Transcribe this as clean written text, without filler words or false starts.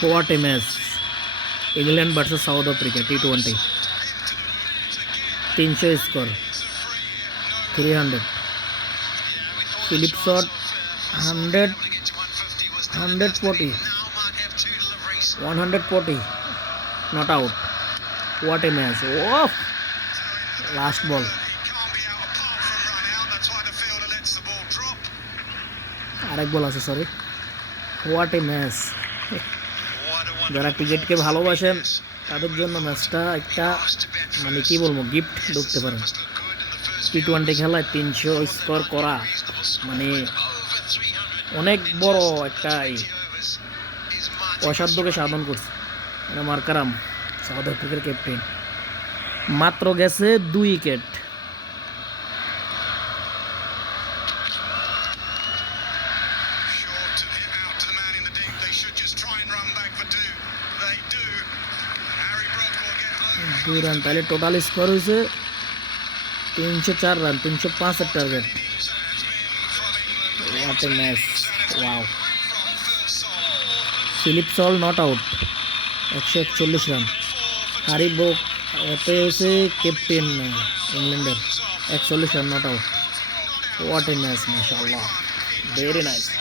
What a match! England versus South Africa T20, 300 স্কোর, 300 Philip Salt, 100, 140, 140 not out. What a match! ওফ, last ball. আরেক ball আছে, sorry. What a match! যারা ক্রিকেটকে ভালোবাসেন তাদের জন্য ম্যাচটা একটা, মানে কি বলবো, গিফট ঢুকতে পারেন। T20 খেলায় 300 স্কোর করা মানে অনেক বড় একটা অসাধ্যকে সাধন করছে। মানে মার্কারাম, সাউথ আফ্রিকার ক্যাপ্টেন, মাত্র গেছে 2 উইকেট। দুই রান, তাহলে টোটাল স্কোর হয়েছে 304 রান, 305 এর target. What a match! Wow. Philip Salt not out, 141 run. Harry Brook, এতে হচ্ছে ক্যাপ্টেন ইংল্যান্ডের, 41 run, not out. What a match, মাশাআল্লাহ, ভেরি নাইস।